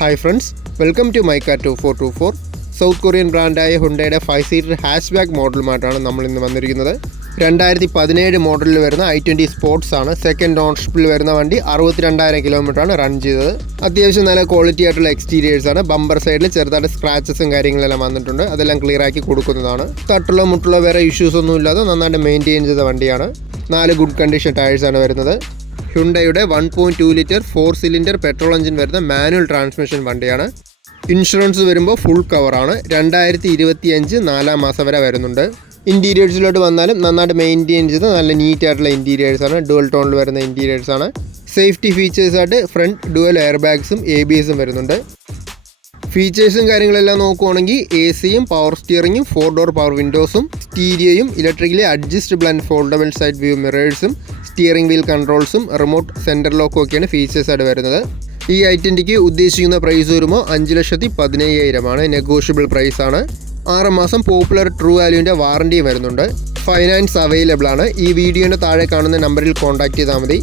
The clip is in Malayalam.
Hi friends, welcome to my car 2424. South Korean ബ്രാൻഡായ ഹുണ്ടയുടെ 5-സീറ്റർ ഹാച്ച്ബാക്ക് മോഡലുമായിട്ടാണ് നമ്മൾ ഇന്ന് വന്നിരിക്കുന്നത്. 2017 മോഡലിൽ വരുന്ന i20 സ്പോർട്സ് ആണ്. സെക്കൻഡ് ഓണർഷിപ്പിൽ വരുന്ന വണ്ടി 62,000 കിലോമീറ്ററാണ് റൺ ചെയ്തത്. അത്യാവശ്യം നല്ല ക്വാളിറ്റി ആയിട്ടുള്ള എക്സ്റ്റീരിയേഴ്സ് ആണ്. ബമ്പർ സൈഡിൽ ചെറുതായിട്ട് സ്ക്രാച്ചസും കാര്യങ്ങളെല്ലാം വന്നിട്ടുണ്ട്. അതെല്ലാം ക്ലിയർ ആക്കി കൊടുക്കുന്നതാണ്. തട്ടുള്ള മുട്ടുള്ള വേറെ ഇഷ്യൂസ് ഒന്നും ഇല്ലാതെ നന്നായിട്ട് മെയിൻറ്റെയിൻ ചെയ്ത വണ്ടിയാണ്. 4 ഗുഡ് കണ്ടീഷൻ ടയേഴ്സാണ് വരുന്നത്. ഹ്യുണ്ടയുടെ 1.2 ലിറ്റർ 4 സിലിണ്ടർ പെട്രോൾ എഞ്ചിൻ വരുന്ന മാനുവൽ ട്രാൻസ്മിഷൻ വണ്ടിയാണ്. ഇൻഷുറൻസ് വരുമ്പോൾ ഫുൾ കവറാണ്. 2025 4 മാസം വരെ വരുന്നുണ്ട്. ഇൻറ്റീരിയേഴ്സിലോട്ട് വന്നാലും നന്നായിട്ട് മെയിൻറ്റെയിൻ ചെയ്ത് നല്ല നീറ്റ് ആയിട്ടുള്ള ഇൻറ്റീരിയേഴ്സാണ്. ഡുവൽ ടോണിൽ വരുന്ന ഇൻറ്റീരിയേഴ്സാണ്. സേഫ്റ്റി ഫീച്ചേഴ്സായിട്ട് ഫ്രണ്ട് ഡുവൽ എയർ ബാഗ്സും ABSും വരുന്നുണ്ട്. ഫീച്ചേഴ്സും കാര്യങ്ങളെല്ലാം നോക്കുവാണെങ്കിൽ AC-യും പവർ സ്റ്റിയറിങ്ങും 4 ഡോർ പവർ വിൻഡോസും സ്റ്റീരിയോയും electrically adjustable and foldable side view മിറേഴ്സും സ്റ്റിയറിംഗ് വീൽ കൺട്രോൾസും റിമോട്ട് സെൻറ്റർ ലോക്കും ഒക്കെയാണ് ഫീച്ചേഴ്സായിട്ട് വരുന്നത്. ഈ i20ക്ക് ഉദ്ദേശിക്കുന്ന പ്രൈസ് വരുമ്പോൾ 5,15,000 നെഗോഷ്യബിൾ പ്രൈസാണ്. 6 മാസം പോപ്പുലർ ട്രൂ വാല്യൂവിൻ്റെ വാറണ്ടിയും വരുന്നുണ്ട്. ഫൈനാൻസ് അവൈലബിൾ ആണ്. ഈ വീഡിയോൻ്റെ താഴെ കാണുന്ന നമ്പറിൽ കോൺടാക്ട് ചെയ്താൽ മതി.